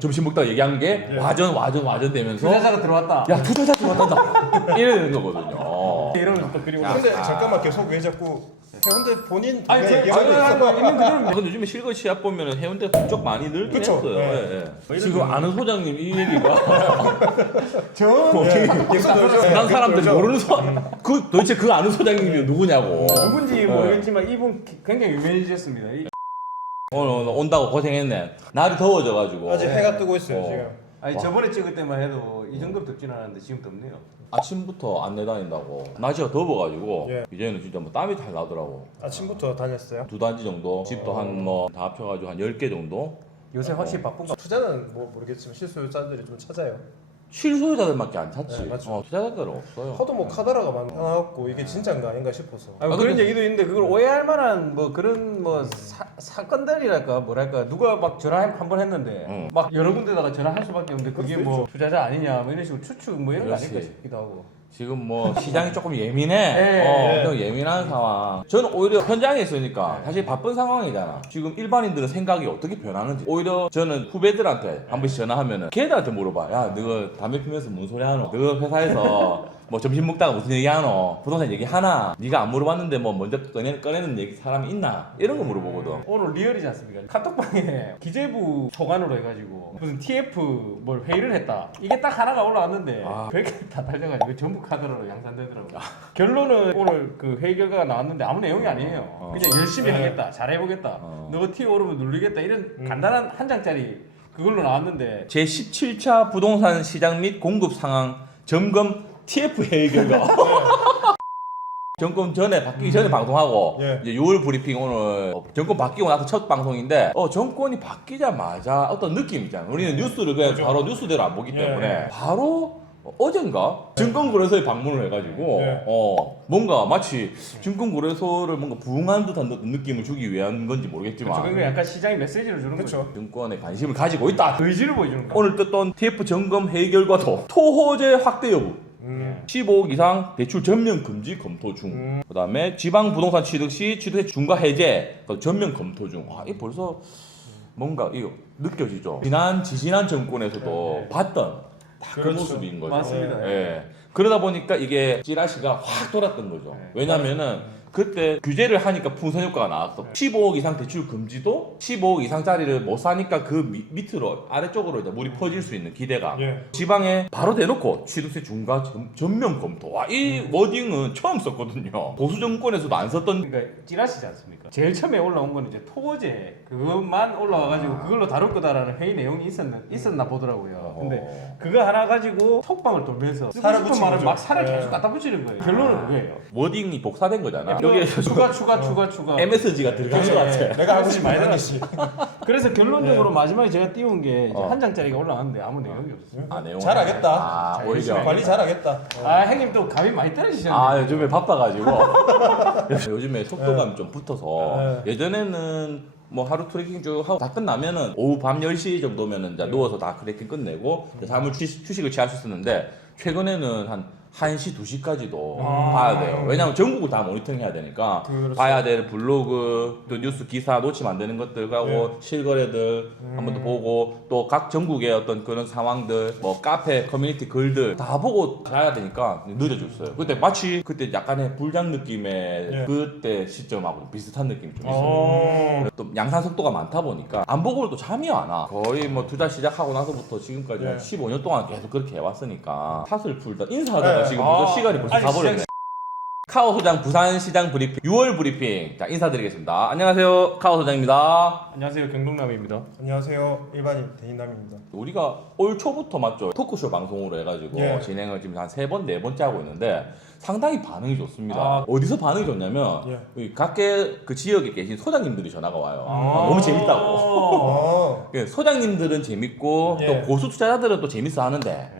점심 먹다가 얘기한 게 와전 와전 와전 되면서 투자자가 들어왔다. 야 투자자 들어왔다 이러는 거거든요. 이러면서 또 그리고 근데 잠깐만 계속 왜 자꾸 해운대 본인 아니 얘기하고 당연한 있어? 거 있는 그대로 아, 근데 요즘에 실거 시합 보면 해운대 훌쩍 많이 늘긴 그쵸. 했어요. 네. 예, 예. 지금 아는 소장님 이 얘기가 저 네, 계속. 난 네, 사람들. 모르는 소, 그 도대체 그 아는 소장님이 누구냐고. 누군지 모르겠지만 이분 굉장히 유명해졌습니다. 이- 오늘, 오늘 온다고 고생했네. 날이 더워져가지고. 아직 해가 뜨고 있어요 어. 지금. 아니 저번에 찍을 때만 해도 이 정도 덥진 않았는데 지금 덥네요. 아침부터 안 내 다닌다고. 날씨가 더워가지고 예. 이제는 진짜 뭐 땀이 잘 나더라고. 아침부터 다녔어요. 두 단지 정도. 집도 한 뭐 다 합쳐가지고 한 10개 정도. 요새 확실히 바쁜가? 투자는 뭐 모르겠지만 실수요자들이 좀 찾아요. 실소유자들밖에 안 찾지. 네, 맞죠. 어, 투자자들은 없어요. 하도 뭐 카더라가 많아갖고 이게 진짜인가 아닌가 싶어서. 아, 뭐 아, 그런 근데- 얘기도 있는데 그걸 오해할 만한 뭐 그런 뭐 사, 사건들이랄까 뭐랄까 누가 막 전화 한 번 했는데 응. 막 여러 군데다가 전화할 수밖에 없는데 그게 수뭐 투자자 아니냐 뭐 이런 식으로 추측 뭐 이런 거 아닐까 그렇지. 싶기도 하고 지금 뭐 시장이 조금 예민해. 예, 어, 예. 좀 예민한 상황. 저는 오히려 현장에 있으니까 사실 바쁜 상황이잖아. 지금 일반인들은 생각이 어떻게 변하는지. 오히려 저는 후배들한테 한 번씩 전화하면은 걔들한테 물어봐. 야, 너가 담배 피면서 무슨 소리 하노? 너 회사에서 뭐 점심 먹다가 무슨 얘기 하노? 부동산 얘기 하나? 네가 안 물어봤는데 뭐 먼저 꺼내, 꺼내는 얘기 사람이 있나? 이런 거 물어보거든. 오늘 리얼이지 않습니까? 카톡방에 기재부 소관으로 해가지고 무슨 TF 뭘 회의를 했다. 이게 딱 하나가 올라왔는데 아. 별게 다 달려가지고 전부 카드로 양산되더라고요. 결론은 오늘 그 회의 결과가 나왔는데 아무 내용이 아니에요. 어. 그냥 열심히 네. 하겠다, 잘해보겠다. 어. 너가 T 오르면 누르겠다 이런 음. 간단한 한 장짜리 그걸로 나왔는데 제 17차 부동산 시장 및 공급 상황 점검 TF 회의 결과. 정권 전에 바뀌기 전에 방송하고 예. 이제 6월 브리핑 오늘 어, 정권 바뀌고 나서 첫 방송인데 어 정권이 바뀌자마자 어떤 느낌 있잖아. 우리는 뉴스를 그냥 그죠. 바로 뉴스대로 안 보기 예. 때문에 바로 어, 어젠가 증권거래소에 방문을 해가지고 예. 어 뭔가 마치 증권거래소를 뭔가 부응한 듯한 느낌을 주기 위한 건지 모르겠지만 저건 약간 시장에 메시지를 주는 거죠. 그렇죠. 증권에 관심을 가지고 있다. 의지를 보여주는 거. 오늘 떴던 TF 점검 회의 결과도 토호제 확대 여부 음. 15억 이상 대출 전면 금지 검토 중. 음. 그다음에 지방 부동산 취득 시 취득세 중과 해제 그 전면 검토 중. 아, 이 벌써 뭔가 이거 느껴지죠. 지난 지지난 정권에서도 봤던 딱그 그렇죠. 모습인 거죠. 맞습니다. 예. 그러다 보니까 이게 찌라시가 확 돌았던 거죠. 네. 왜냐면은 그때 규제를 하니까 풍선 효과가 나왔어. 15억 이상 대출 금지도 15억 이상짜리를 못 사니까 그 밑- 밑으로 아래쪽으로 이제 물이 퍼질 수 있는 기대가 예. 지방에 바로 대놓고 취득세 중과 전, 전면 검토. 와, 이 워딩은 처음 썼거든요. 보수 정권에서도 안 썼던 그러니까 찌라시지 않습니까? 제일 처음에 올라온 거는 이제 토거제 그것만 올라와가지고 그걸로 다룰 거다라는 회의 내용이 있었나 있었나 보더라고요. 근데 그거 하나 가지고 톡방을 돌면서 쓰고 살을 싶은 말을 거죠. 막 살을 네. 계속 갖다 붙이는 거예요. 결론은 그거예요. 워딩이 복사된 거잖아. 여기 여기에 추가 추가 추가 추가. MSG가 들어간 것 같아. 예. 내가 하고 싶은 많이 말 들었어. 그래서 결론적으로 마지막에 제가 띄운 게 이제 어. 한 장짜리가 올라왔는데 아무 내용이 없어요. 아, 내용. 잘하겠다. 아, 잘 오히려. 관리 잘하겠다. 아 형님 또 감이 많이 떨어지셨네. 아 요즘에 바빠가지고 요즘에 속도감 좀 붙어서 네. 예전에는 뭐 하루 트레킹 쭉 하고 다 끝나면은 오후 밤 10시 정도면은 이제 누워서 다 트레킹 끝내고 이제 잠을 휴- 휴식을 취할 수 있었는데 최근에는 한 1시, 2시까지도 아. 봐야 돼요. 왜냐면 전국을 다 모니터링 해야 되니까 그렇죠. 봐야 될 블로그, 또 뉴스 기사 놓치면 안 되는 것들 하고 네. 실거래들 한번더 보고 또 각 전국의 어떤 그런 상황들 뭐 카페, 커뮤니티 글들 다 보고 가야 되니까 늦어졌어요. 그때 마치 그때 약간의 불장 느낌의 네. 그때 시점하고 비슷한 느낌이 좀 있어요. 어. 또 양산 속도가 많다 보니까 안 보고도 잠이 안 와. 거의 뭐 투자 시작하고 나서부터 지금까지 한 네. 15년 동안 계속 그렇게 해왔으니까 탓을 풀다 인사하다 가 네. 지금 아, 벌써 시간이 벌써 아니, 가버렸네. 시작- 카오 소장 부산시장 브리핑 6월 브리핑 자 인사드리겠습니다. 안녕하세요 카오 소장입니다. 안녕하세요 경동남입니다. 안녕하세요. 일반인 대인남입니다. 우리가 올 초부터 맞죠 토크쇼 방송으로 해가지고 예. 진행을 지금 한 세 번 네 번째 하고 있는데 상당히 반응이 좋습니다. 아. 어디서 반응이 좋냐면 예. 이 각계 그 지역에 계신 소장님들이 전화가 와요. 아. 아, 너무 재밌다고. 어. 예, 소장님들은 재밌고 예. 또 고수 투자자들은 또 재밌어 하는데 네.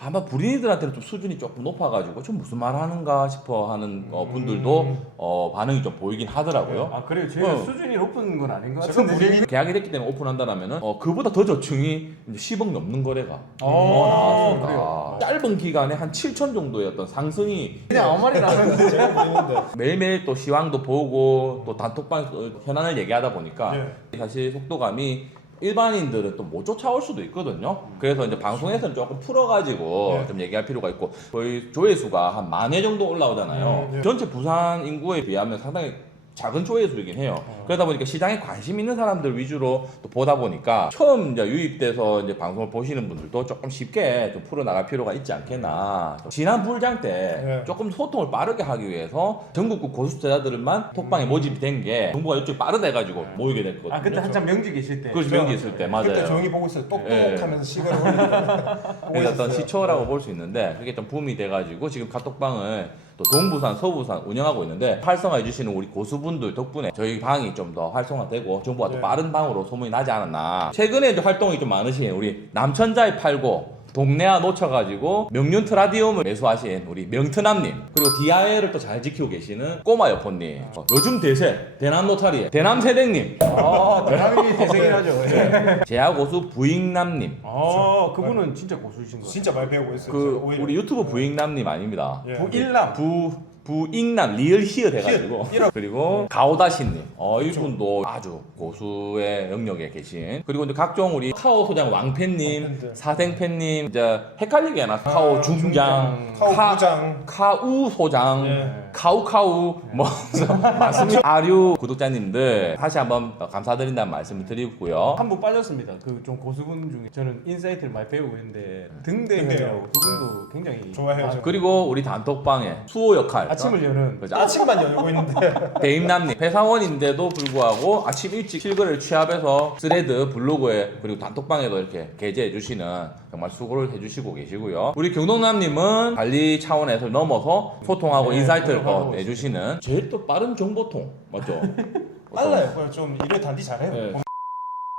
아마 불인이들한테는 좀 수준이 조금 높아가지고 좀 무슨 말 하는가 싶어 하는 어, 음. 분들도 어, 반응이 좀 보이긴 하더라고요. 아 그래요? 저희가 어. 수준이 높은 건 아닌 것 같은데. 무리인 계약이 됐기 때문에 오픈한다라면은 어, 그보다 더 저층이 이제 10억 넘는 거래가 어, 어, 나왔습니다. 그래요? 짧은 기간에 한 7천 정도의 어떤 상승이 그냥 아무 말이 나는데. 제가 무리인데. 매일매일 또 시황도 보고 또 단톡방 어, 현안을 얘기하다 보니까 예. 사실 속도감이 일반인들은 또 못 쫓아올 수도 있거든요. 그래서 이제 방송에서는 조금 풀어가지고 네. 좀 얘기할 필요가 있고 거의 조회수가 한 만 회 정도 올라오잖아요. 음, 네. 전체 부산 인구에 비하면 상당히 작은 조회수이긴 해요. 어. 그러다 보니까 시장에 관심 있는 사람들 위주로 또 보다 보니까 처음 이제 유입돼서 이제 방송을 보시는 분들도 조금 쉽게 좀 풀어 나갈 필요가 있지 않겠나. 지난 불장 때 네. 조금 소통을 빠르게 하기 위해서 전국구 고수제자들만 톡방에 모집이 된 게 정부가 이쪽 빠르다 해가지고 모이게 됐거든요. 아 그때 한참 명직 계실 때. 그렇죠. 명기 있을 때 맞아요. 그때 조용히 보고 있어요. 예. 똑똑하면서 시간을 흘리고 보고 어떤 있었어요. 시초라고 볼 수 있는데 그게 좀 붐이 돼가지고 지금 카톡방을 또 동부산, 서부산 운영하고 있는데 활성화해 주시는 우리 고수분들 덕분에 저희 방이 좀 더 활성화되고 정보가 또 네. 빠른 방으로 소문이 나지 않았나. 최근에 이제 활동이 좀 많으신 우리 남천자에 팔고 동네와 놓쳐가지고 명륜 트라디움을 매수하신 우리 명트남님 그리고 디아에를 또 잘 지키고 계시는 꼬마 여포님 어, 요즘 대세 대남 노타리의 대남 세댕님 아 대남이 대세긴 하죠. 예. 제아고수 부익남님 아 그분은 진짜 고수이신 거. 진짜 많이 배우고 있어요. 그 제가 오히려. 우리 유튜브 부익남님 아닙니다. 예. 부 일남. 부 부익남 리을 히어 돼가지고 히읗. 그리고 가오다신님 어 이분도 아주 고수의 영역에 계신 그리고 이제 각종 우리 카오 소장 왕팬님 왕팬들. 사생팬님 이제 헷갈리게 하나 카오 아, 중장 카오 카- 부장. 카우 소장 예. 카우카우 뭐 맞습니다 아류 구독자님들 다시 한번 감사드린다는 말씀을 드리고요 한 분 빠졌습니다. 그 좀 고수분 중에 저는 인사이트를 많이 배우고 있는데 등대형이라고 등대형. 그분도 굉장히 좋아해요. 아, 저. 그리고 우리 단톡방에 수호 역할 아침을 여는 그죠? 아침만 열고 있는데 대임남님 회사원인데도 불구하고 아침 일찍 실거래를 취합해서 스레드 블로그에 그리고 단톡방에도 이렇게 게재해 주시는 정말 수고를 해주시고 계시고요 우리 경동남님은 관리 차원에서 넘어서 소통하고 네, 인사이트를 소통하고 또 내주시는 제일 또 빠른 정보통 맞죠? 빨라요. 그걸 좀 일을 단디 잘해요. 네.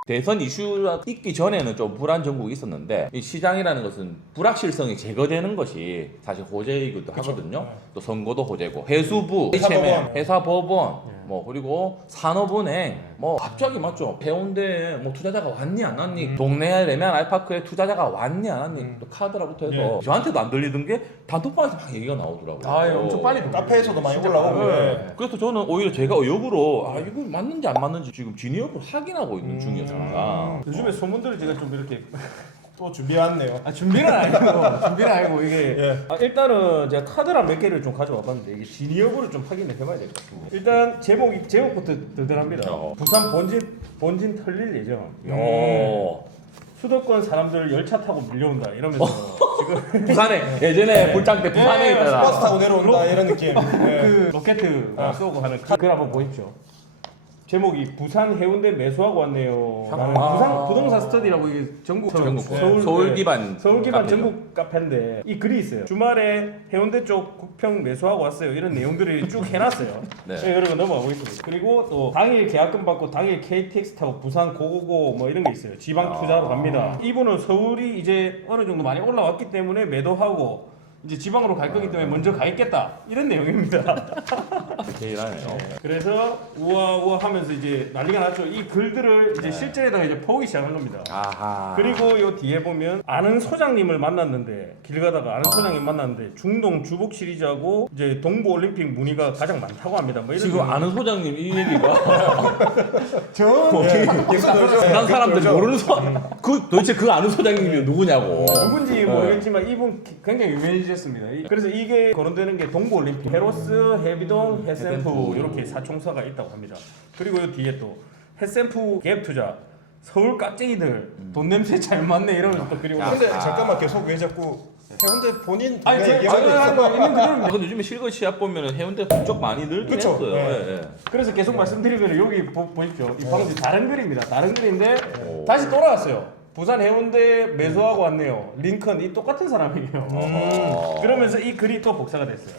대선 이슈가 있기 전에는 좀 불안 전국이 있었는데 이 시장이라는 것은 불확실성이 제거되는 것이 사실 호재이기도. 하거든요. 네. 또 선거도 호재고 회수부, 회사법원. 회사법원, 네. 뭐 그리고 산업은행, 뭐 갑자기 맞죠. 해운대에 뭐 투자자가 왔니 안 왔니, 동네 레미안 알파크에 투자자가 왔니 안 왔니, 음. 또 카드라부터 해서 네. 저한테도 안 들리던 게 단톡방에서 막 얘기가 나오더라고요. 아, 예, 엄청 빨리 어. 카페에서도 많이 올라오고. 예. 그래서 저는 오히려 제가 역으로 아 이거 맞는지 안 맞는지 지금 진위업을 확인하고 있는 음. 중이었습니다. 요즘에 소문들을 제가 좀 이렇게 또 준비해왔네요. 아 준비는 아니고 준비는 아니고 이게 예. 아, 일단은 제가 카드랑 몇 개를 좀 가져와 봤는데 이게 진위 여부를 좀 확인을 해봐야 될 것 같습니다. 일단 제목이 제목부터 덜덜합니다. 어. 부산 본진 본진 털릴 예정. 어. 수도권 사람들 열차 타고 밀려온다 이러면서 지금 부산에 예전에 불장 때 부산에 예, 있다가 버스 타고 내려온다 이런 느낌. 예. 그 로켓 아. 쏘고 하는 그- 글 한번 보십시오. 제목이 부산 해운대 매수하고 왔네요. 라는 아. 부산 부동산 스터디라고 이게 전국 전국 서울, 서울 네. 기반 서울 기반 카페죠. 전국 카페인데 이 글이 있어요. 주말에 해운대 쪽 국평 매수하고 왔어요. 이런 내용들을 쭉 해놨어요. 네. 네. 여러분 넘어가 보겠습니다. 그리고 또 당일 계약금 받고 당일 KTX 타고 부산 고고고 뭐 이런 게 있어요. 지방 아. 투자로 갑니다. 이분은 서울이 이제 어느 정도 많이 올라왔기 때문에 매도하고 이제 지방으로 갈 거기 때문에 먼저 가 있겠다 이런 내용입니다. 디테일하네요. 그래서 우와 우와 하면서 이제 난리가 났죠. 이 글들을 이제 실전에다가 이제 퍼오기 시작한 겁니다. 아하. 그리고 요 뒤에 보면 아는 소장님을 만났는데 길 가다가 아는 소장님 만났는데 중동 주복 시리즈하고 이제 동부 올림픽 문의가 가장 많다고 합니다. 뭐 이런 지금 내용. 아는 소장님 이 얘기가 저 예. 사람들이 계속 놀죠. 모르는 소, 그 도대체 그 아는 소장님이 누구냐고. 누군지 모르겠지만 이분 기- 굉장히 유명해지 셨습니다. 이- 그래서 이게 거론되는 게 동부 올림픽 헤로스, 해비동, 헤센프 헤센프. 이렇게 사총사가 있다고 합니다. 그리고 요 뒤에 또 헤센프 갭 투자 서울 깍쟁이들 돈 냄새 잘 맞네 이러면서 또 그리고 야. 근데 아. 잠깐만 계속 왜 자꾸 해운대 본인 아니 그냥 제가 얘기하고 하는 거. 있는 그대로 아, 근데 요즘에 실거 시합 보면 해운대 부쩍 많이 늘긴 그쵸. 했어요. 네. 예, 예. 그래서 계속 말씀드리면 여기 보, 보십시오. 이 방금 다른 글입니다. 다른 글인데 오. 다시 돌아왔어요. 부산 해운대 매수하고 왔네요. 링컨 이 똑같은 사람이에요. 어. 그러면서 이 글이 또 복사가 됐어요.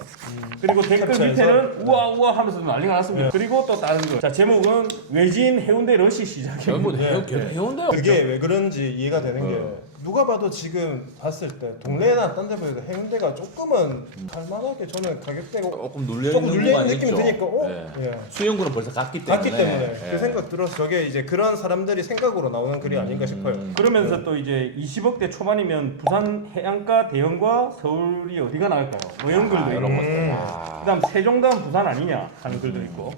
그리고 댓글 캡처해서? 밑에는 우와 우와 하면서 난리가 났습니다. 그리고 또 다른 거. 자 제목은 외진 해운대 러시 시작입니다. 뭐 네. 해운- 해운대요. 그게 왜 그런지 이해가 되는 게 어. 누가 봐도 지금 봤을 때 동네나 딴 데 보여도 해운대가 조금은 갈만하게 저는 가격대가 조금 눌려 조금 있는 눌려있는 구간이 느낌이. 드니까 어? 예. 예. 수영구는 벌써 갔기 때문에. 갔기 때문에 예. 그 생각 들어서 저게 이제 그런 사람들이 생각으로 나오는 글이 아닌가 싶어요. 음. 그러면서 또 이제 20억대 초반이면 부산 해안가 대형과 서울이 어디가 나을까요? 뭐 이런 글도 아, 있고. 것들. 음. 아. 그다음 세종다음 부산 아니냐 하는 글도 있고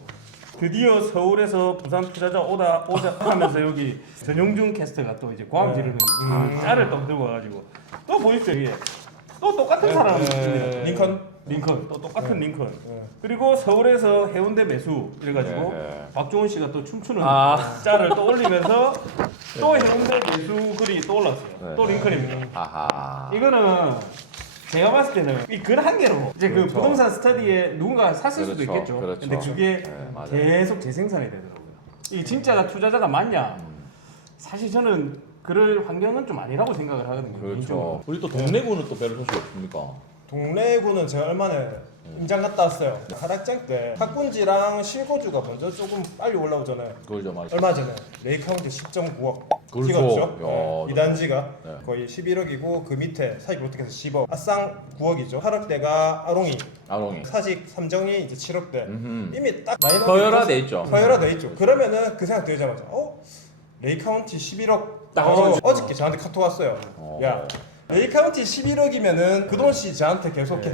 드디어 서울에서 부산 투자자 오다 오자 하면서 여기 전용준 캐스터가 또 이제 고함 지르는 음. 짤을 또 들고 와가지고 또 보이죠 이게 또 똑같은 사람이 있습니다. 링컨? 링컨 또 똑같은 링컨 네. 그리고 서울에서 해운대 매수 이래가지고 네, 네. 박종훈 씨가 또 춤추는 아. 짤을 또 올리면서 또 해운대 매수 글이 또 올랐어요 네. 또 링컨입니다 아하. 이거는 제가 봤을 때는 이 글 한 개로 이제 그 그렇죠. 부동산 스터디에 누군가 샀을 수도 그렇죠. 있겠죠. 그렇죠. 근데 그게 네, 맞아요. 계속 재생산이 되더라고요. 이 진짜가 투자자가 맞냐? 사실 저는 그럴 환경은 좀 아니라고 생각을 하거든요. 개인적으로. 그렇죠. 우리 또 동래구는 또별 소식 없습니까? 동래구는 제가 얼마 전에 음. 임장 갔다 왔어요. 하락장 때 학군지랑 실거주가 먼저 조금 빨리 올라오잖아요. 그걸 좀. 얼마 전에 레이카운트 10.9억 그렇죠. 찍었죠. 야, 네. 이 단지가 네. 거의 11억이고 그 밑에 사익 롯데에서 10억, 아쌍 9억이죠. 8억대가 아롱이, 아롱이. 사직 삼정이 이제 7억대. 음흠. 이미 딱 라인업이 서열화돼 있죠. 서열화돼 있죠. 그러면은 그 생각 들자마자 어 레이 카운티 11억 딱 어. 어저께 저한테 카톡 왔어요. 어. 야 레이 카운티 11억이면은 그돈 씨 저한테 계속 개-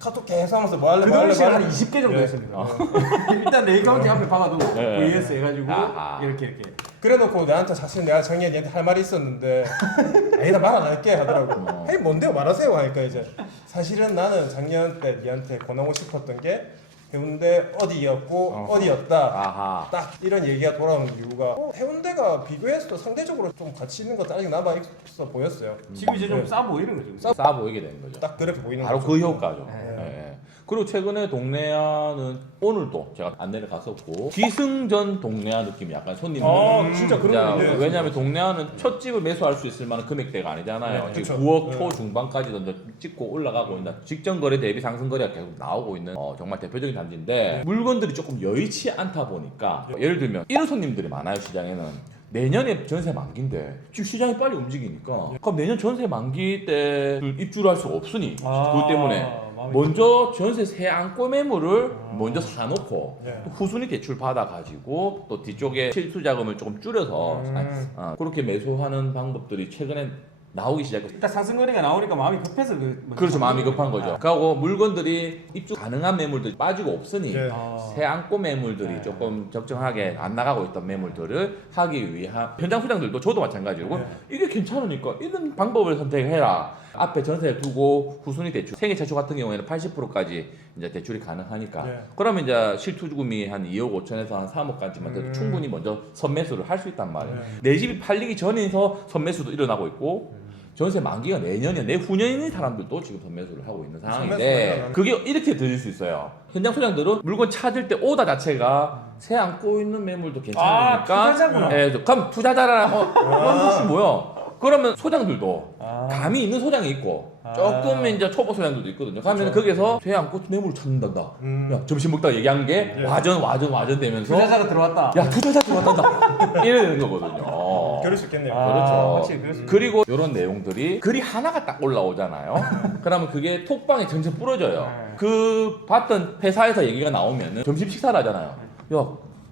카톡 계속 하면서 뭐 할래 그 뭐 할래 당시에 뭐 한 할래. 20개 정도 예. 했습니다. 일단 레이카운트 앞에 박아두고 네. VS 해가지고 아하. 이렇게 이렇게. 그래놓고 나한테 사실 내가 작년에 니한테 할 말이 있었는데 아니다 말 안 할게 하더라고. 어. 헤이 뭔데요 말하세요 하니까 이제 사실은 나는 작년 때 니한테 권하고 싶었던 게 해운대 어디였고 어. 어. 디였다 아하. 딱 이런 얘기가 돌아오는 이유가 어, 해운대가 비교해서도 상대적으로 좀 가치 있는 것도 아직 남아 있어 보였어요. 지금 이제 좀 네. 싸 보이는 거죠. 싸- 싸 보이게 되는 거죠. 딱 그렇게 보이는 바로 거죠. 그 효과죠. 네. 그리고 최근에 동네야는 오늘도 제가 안내를 갔었고 기승전 동네야 느낌이 약간 손님. 아 진짜 자, 그런 거 왜냐하면 동네야는 첫 집을 매수할 수 있을 만한 금액대가 아니잖아요. 네, 지금 그쵸. 9억 네. 초 중반까지도 이제 찍고 올라가고 있는 직전 거래 대비 상승 거래가 계속 나오고 있는 어, 정말 대표적인 단지인데 물건들이 조금 여의치 않다 보니까 예를 들면 이런 손님들이 많아요 시장에는. 내년에 전세 만기인데 지금 시장이 빨리 움직이니까 그럼 내년 전세 만기 때 입주를 할 수가 없으니 아, 그것 때문에 먼저 전세 새 안고 매물을 먼저 사놓고 네. 또 후순위 대출 받아가지고 또 뒤쪽에 실수 자금을 조금 줄여서 음. 아, 그렇게 매수하는 방법들이 최근에 나오기 시작했어요. 일단 상승 거래가 나오니까 마음이 급해서 그 먼저 그렇죠 마음이 급한 아. 거죠. 그리고 물건들이 입주 가능한 매물들이 빠지고 없으니 예. 아. 새 안고 매물들이 네. 조금 적정하게 안 나가고 있던 매물들을 하기 위한 현장 소장들도 저도 마찬가지고 네. 이게 괜찮으니까 이런 방법을 선택해라. 앞에 전세를 두고 후순위 대출 생애 최초 같은 경우에는 80%까지 이제 대출이 가능하니까 네. 그러면 이제 실투금이 한 2억 5천에서 한 3억까지만 음. 충분히 먼저 선매수를 할 수 있단 말이에요. 네. 내 집이 팔리기 전에서 선매수도 일어나고 있고 음. 전세 만기가 내년이야 내후년인 사람들도 지금 선매수를 하고 있는 상황인데 그게 이렇게 들릴 수 있어요. 현장 소장들은 물건 찾을 때 오다 자체가 새 안고 있는 매물도 아, 괜찮으니까 투자자구나. 예, 그럼 투자자라 어, 그런 아. 혹시 뭐야? 그러면 소장들도 아. 감이 있는 소장이 있고 아. 조금 이제 초보 소장들도 있거든요. 그러면 거기서 새 안고 매물을 찾는다. 음. 야 점심 먹다가 얘기한 게 예. 와전 와전 와전 되면서 투자자가 들어왔다. 야 투자자 들어왔단다 이러는 거거든요. 그럴 수 있겠네요. 아, 그렇죠. 확실히 그럴 수 있- 그리고 이런 내용들이 글이 하나가 딱 올라오잖아요. 그러면 그게 톡방에 전체 뿌려져요. 네. 그 봤던 회사에서 얘기가 나오면은 점심 식사를 하잖아요. 야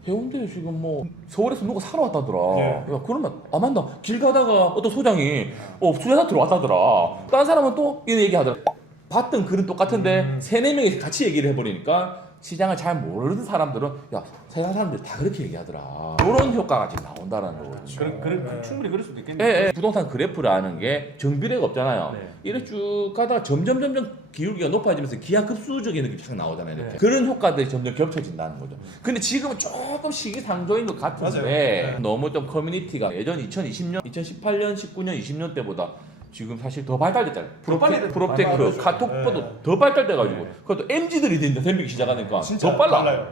해운대에 지금 뭐 서울에서 누가 사러 왔다더라. 예. 야 그러면 아 맞나 길 가다가 어떤 소장이 어 투자자 들어왔다더라. 딴 사람은 또 이런 얘기 하더라. 봤던 글은 똑같은데 음. 세네 명이 같이 얘기를 해버리니까 시장을 잘 모르는 사람들은 야 세상 사람들 다 그렇게 얘기하더라. 이런 효과가 지금 나온다는 거거든요. 그런 그런 네. 충분히 그럴 수도 예, 있겠네요. 예. 부동산 그래프라는 게 정비례가 없잖아요. 네. 이렇게 쭉 가다가 점점 점점 기울기가 높아지면서 기하급수적인 느낌이 쫙 나오잖아요. 이렇게. 네. 그런 효과들이 점점 겹쳐진다는 거죠. 근데 지금은 조금 시기상조인 것 같은데 맞아요. 네. 너무 좀 커뮤니티가 예전 2020년, 2018년, 19년, 20년 때보다 지금 사실 더 발달됐잖아요. 프로테, 됐- 프로테크, 발달했죠. 카톡보다 네. 더 발달돼가지고 네. 그것도 MZ들이 이제 덤비기 시작하니까 진짜 더 빨라. 달라요.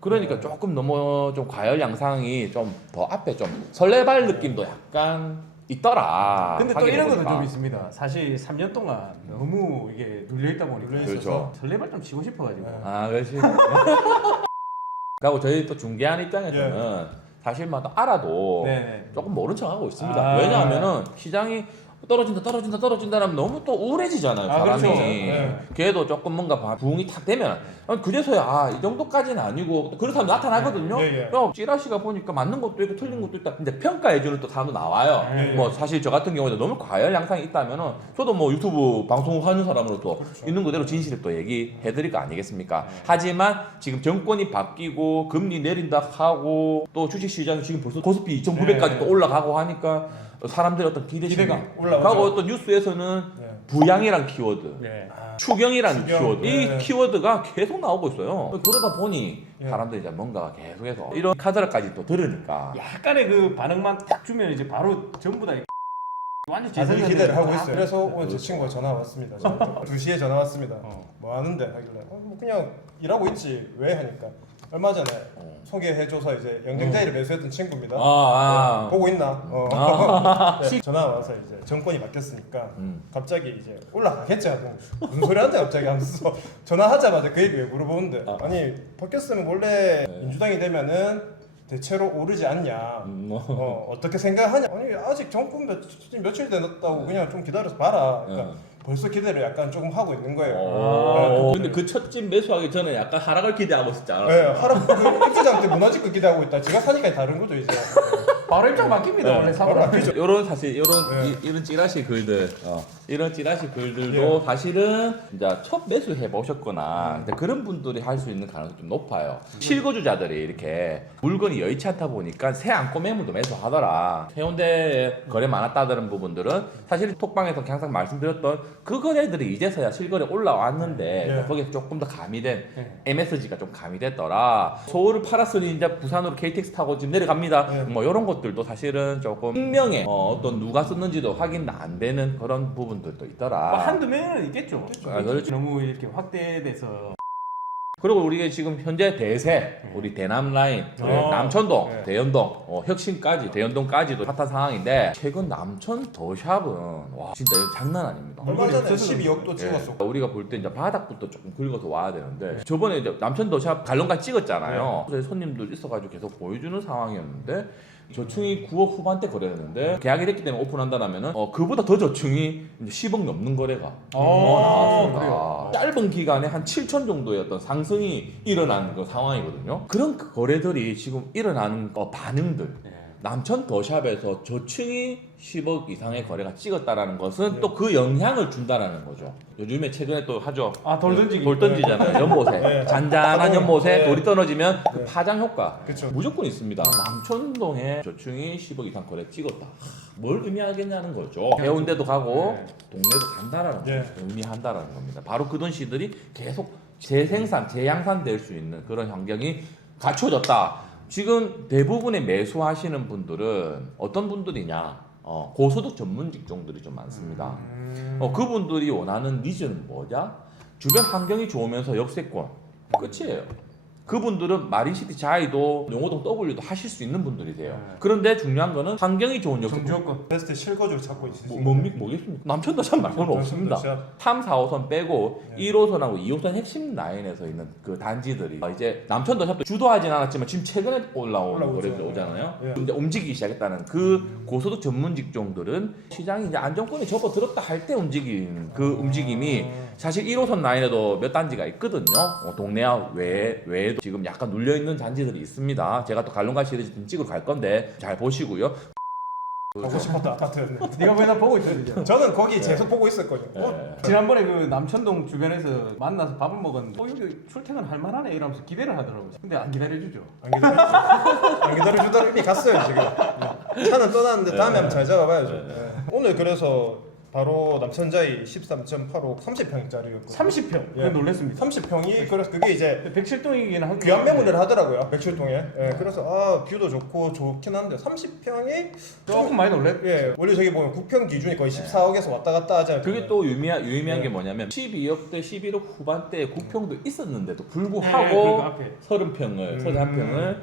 그러니까 조금 너무 좀 과열 양상이 좀 더 앞에 좀 설레발 느낌도 약간 있더라. 근데 또 이런 것도. 좀 있습니다. 사실 3년 동안 너무 이게 눌려 있다 보니까 눌려 그렇죠. 설레발 좀 치고 싶어가지고. 네. 아, 그렇지. 그리고 저희 또 중개하는 입장에서는 사실 막 알아도 네. 조금 모른 척하고 있습니다. 아. 왜냐하면은 시장이 떨어진다 떨어진다 떨어진다 하면 너무 또 우울해지잖아요 아, 사람이 그렇죠. 네. 걔도 조금 뭔가 바- 부응이 탁 되면 아, 그제서야 아 이 정도까지는 아니고 또 그런 사람 나타나거든요 예, 예. 야 찌라시가 보니까 맞는 것도 있고 틀린 것도 있다 근데 평가해주는 또 사람도 나와요 예, 예. 뭐 사실 저 같은 경우는 너무 과열 양상이 있다면은 저도 뭐 유튜브 방송하는 사람으로 또 그렇죠. 있는 그대로 진실을 또 얘기해드릴 거 아니겠습니까 네. 하지만 지금 정권이 바뀌고 금리 내린다 하고 또 주식시장이 지금 벌써 코스피 2,900까지 네. 또 올라가고 하니까 사람들의 어떤 기대심이 기대감 올라오죠. 하고 어떤 뉴스에서는 네. 부양이란 키워드 네. 아, 추경이라는 추경, 키워드 이 네. 키워드가 계속 나오고 있어요 그러다 보니 예. 사람들이 이제 뭔가 계속해서 이런 카드라까지 또 들으니까 약간의 그 반응만 딱 주면 이제 바로 전부 다 완전 다들 재생산되는 기대를 하고 다 있어요. 그래서 오늘 제 친구가 전화 왔습니다. 저한테. 2시에 전화 왔습니다. 어. 뭐 하는데 하길래 어, 뭐 그냥 일하고 있지 왜 하니까 얼마 전에 어. 소개해줘서 이제 영등자리를 매수했던 친구입니다. 아, 아. 네, 보고 있나? 어. 네, 전화 와서 이제 정권이 바뀌었으니까 음. 갑자기 이제 올라가겠지 하고 무슨 소리 하는데 갑자기 하면서 전화하자마자 그 얘기 왜 물어보는데 아. 아니 바뀌었으면 원래 민주당이 되면은 대체로 오르지 않냐 음, 뭐. 어, 어떻게 생각하냐 아니 아직 정권 몇, 며칠 되었다고 그냥 좀 기다려서 봐라 그러니까 네. 벌써 기대를 약간 조금 하고 있는 거예요. 어, 네, 근데 그 첫 집 매수하기 전에 약간 하락을 기대하고 있었지 않았어요? 네, 할아버지 그 입주장 때 무너질 기대하고 있다. 제가 사니까 다른 거죠 이제 바로 입장 바뀝니다 네, 원래 바뀌죠. 이런 사실 이런 네. 이, 런 찌라시 글들 어, 이런 찌라시 글들도 예. 사실은 이제 첫 매수 해 보셨거나 이제 그런 분들이 할 수 있는 가능성이 좀 높아요. 실거주자들이 이렇게 물건이 여의치 않다 보니까 새 안고 매물도 매수하더라. 해운대에 거래 많았다는 부분들은 사실 톡방에서 항상 말씀드렸던 그 거래들이 이제서야 실거래 올라왔는데 예. 거기에 조금 더 가미된 네. MSG가 좀 가미됐더라. 서울을 팔았으니 이제 부산으로 KTX 타고 지금 내려갑니다. 네. 뭐 이런 것 들도 사실은 조금 익명의 어, 어떤 누가 썼는지도 확인 안 되는 그런 부분들도 있더라. 뭐 한두 명은 있겠죠 아, 그렇죠. 너무 이렇게 확대돼서 그리고 우리가 지금 현재 대세, 우리 대남 라인, 어. 남천동, 네. 대연동, 어, 혁신까지, 대연동까지도 핫한 상황인데 최근 남천 더샵은 와 진짜 이거 장난 아닙니다. 얼마 전에 없어서 12억도 예. 찍었었고 우리가 볼 때 이제 바닥부터 조금 긁어서 와야 되는데 저번에 이제 남천 더샵 갈론가 찍었잖아요. 네. 그래서 손님들 있어가지고 계속 보여주는 상황이었는데 저층이 9억 후반대 거래했는데 계약이 됐기 때문에 오픈한다라면은 어, 그보다 더 저층이 이제 10억 넘는 거래가 어, 나왔습니다. 짧은 기간에 한 7천 정도의 어떤 상승이 일어난 그 상황이거든요. 그런 그 거래들이 지금 일어나는 어, 반응들 네. 남천 더샵에서 저층이 10억 이상의 거래가 찍었다라는 것은 네. 또그 영향을 준다라는 거죠. 요즘에 최근에 또 하죠. 아, 돌 던지기. 돌 던지잖아요. 연못에. 네. 잔잔한. 연못에 네. 돌이 떨어지면 그 네. 파장 효과 그쵸. 무조건 있습니다. 남천동에 저층이 10억 이상 거래 찍었다. 하, 뭘 의미하겠냐는 거죠. 해운대도 가고 네. 동네도 간다라는 네. 거죠. 의미한다라는 겁니다. 바로 그 돈씨들이 계속 재생산, 재양산될 수 있는 그런 환경이 갖춰졌다. 지금 대부분의 매수하시는 분들은 어떤 분들이냐? 어, 고소득 전문 직종들이 좀 많습니다. 음. 어, 그분들이 원하는 니즈는 뭐냐? 주변 환경이 좋으면서 역세권 끝이에요. 그분들은 마린시티 자이도 용호동 W도 하실 수 있는 분들이세요. 네. 그런데 중요한 거는 환경이 좋은 역세권. 정주권 베스트 실거주를 찾고 있으신 뭐, 뭡니까? 뭐겠습니까? 남천도샵 말고는 없습니다. 3, 4호선 빼고 네. 1호선하고 2호선 핵심 라인에서 있는 그 단지들이 어, 이제 남천도샵도 주도하진 않았지만 지금 최근에 올라온 올라오죠. 거래들 오잖아요. 예. 이제 움직이기 시작했다는 그 고소득 전문 직종들은 시장이 이제 안정권이 접어들었다 할 때 움직인 그 움직임이 사실 1호선 라인에도 몇 단지가 있거든요. 어, 동네와 외, 외 에도 지금 약간 눌려있는 단지들이 있습니다. 제가 또 갈론가 시리즈 좀 찍으러 갈 건데 잘 보시고요. 보고 싶었던 아파트였네. 네가 맨날 보고 있었지 저는 거기 계속 보고 있었거든요. 어, 예. 지난번에 그 남천동 주변에서 만나서 밥을 먹었는데 어 여기 출퇴근 할 만하네 이러면서 기대를 하더라고요. 근데 안 기다려주죠. 안 기다려 안 기다려주다가 이미 갔어요 지금. 차는 떠났는데 다음에 한번 잘 잡아봐야죠. 네. 오늘 그래서 바로 남천자이 13.85 30평짜리였고 30평? 예. 놀랬습니다. 30평이 그래서 그게 이제 107동이긴 한 귀한 매물을 하더라고요. 백출동에. 예, 그래서 아 뷰도 좋고 좋긴 한데 30평이 조금 많이 놀랬 예 원래 저기 보면 9평 기준이 거의 14억에서 왔다 갔다 하잖아요? 그게 또 유의미한, 유의미한 네. 게 뭐냐면 12억대 11억 후반대에 9평도 있었는데도 네, 불구하고 그 앞에. 30평을 음. 31평을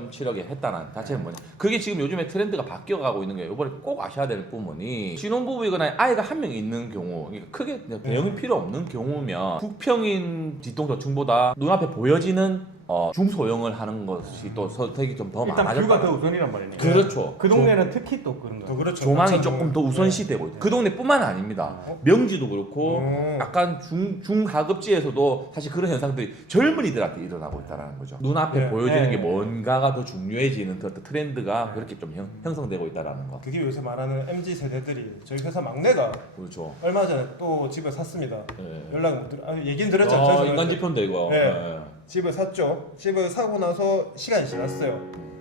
13.7억에 했다는 자체는 뭐냐 그게 지금 요즘에 트렌드가 바뀌어가고 있는 게 이번에 꼭 아셔야 될 부분이 신혼부부 이거나 아이가 한 명 있는 경우 그러니까 크게 대형이 필요 없는 경우면 9평인 뒷동 저층보다 눈앞에 보여지는 어, 중소형을 하는 것이 또 선택이 좀 더 일단 많아졌다. 뷰가 더 우선이란 말이네. 그렇죠. 그 동네는 특히 또 그런 더 거. 그렇죠. 조망이 남천 조금 더 네. 우선시되고 있다. 그 동네뿐만 아닙니다. 명지도 그렇고 음. 약간 중 중하급지에서도 사실 그런 현상들이 젊은이들한테 일어나고 있다는 거죠. 눈앞에 네. 보여지는 네. 게 뭔가가 더 중요해지는 그 어떤 트렌드가 그렇게 좀 형, 형성되고 있다는 거. 그게 요새 말하는 MZ 세대들이 저희 회사 막내가 그렇죠. 얼마 전에 또 집을 샀습니다. 네. 연락 못 들. 아, 얘기는 들었잖아요. 아, 저희가 인간 지표인데 이거. 네. 네. 집을 샀죠. 집을 사고 나서 시간이 지났어요.